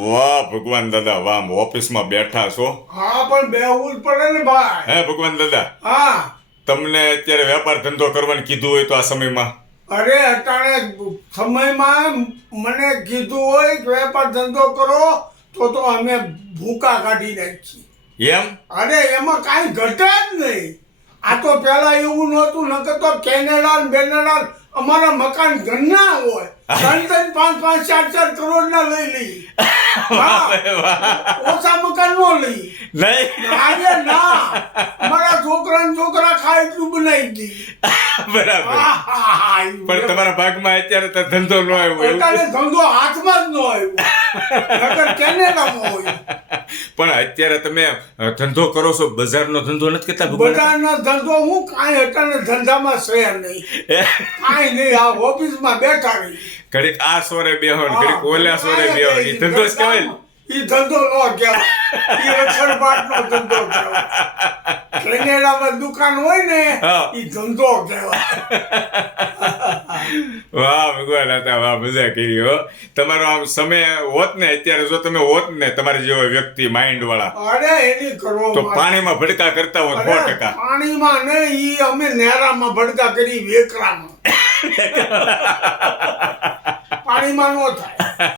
વાહ ભગવાન દાદા વાહ, ઓફિસમાં બેઠા છો? હા પણ બેહવું જ પડે ને ભાઈ. હે ભગવાન દાદા, હા તમને અત્યારે વેપાર ધંધો કરવાનું કીધું હોય તો આ સમયમાં? અરે અટાણે સમયમાં મને કીધું હોય કે વેપાર ધંધો કરો તો અમે ભૂકા કાઢી નાખીએ. એમ? અરે એમાં કાંઈ ઘટે જ નહીં. આ તો પેલા એવું નહોતું, નકર તો કેનેડા ને બેનેડા અમારા મકાન ઘરના હોય, 3-3, 5-5, 4-4 કરોડ ના લઈ લઈ. ઓછા મકાન નો લઈ નહીં આજે ના, અમારા છોકરા ખાય એટલું બનાવી દી. બરાબર. પણ તમારા ભાગમાં અત્યારે તો ધંધો ન આવ્યો એવું? અત્યારે ધંધો હાથમાં જ ન આવ્યો, નકર કેનેડામાં હોય. પણ અત્યારે તમે ધંધો કરો છો, બજારનો ધંધો નથી કરતા ભગવાન? બધાનો ધંધો હું કાંઈ અત્યારે ધંધામાં છે નહીં, કાંઈ નહીં. આ ઓફિસમાં બેઠા રહી, ઘડીક આ સોરે બેહો ને ઘડીક ઓલા સોરે બેહો, એ ધંધો જ કહેવાય ને? ઈ ધંધો નો કહેવાય, ઈ અછડપાટનો ધંધો કહેવાય. કેનેડામાં દુકાન હોય ને હા. ઈ ધંધો કહેવાય. વાહ ભગવાન હતા, વાહ, મજા કરી હો. તમારો આમ સમય હોત ને અત્યારે, જો તમે હોત ને તમારી જેવા વ્યક્તિ માઇન્ડ વાળા, અરે એની કરો તો પાણીમાં ભડકા કરતા હોત 100%. પાણીમાં નહીં, ઈ અમે નેરામાં ભડકા કરી, વેકરામાં. પાણીમાં નો થાય.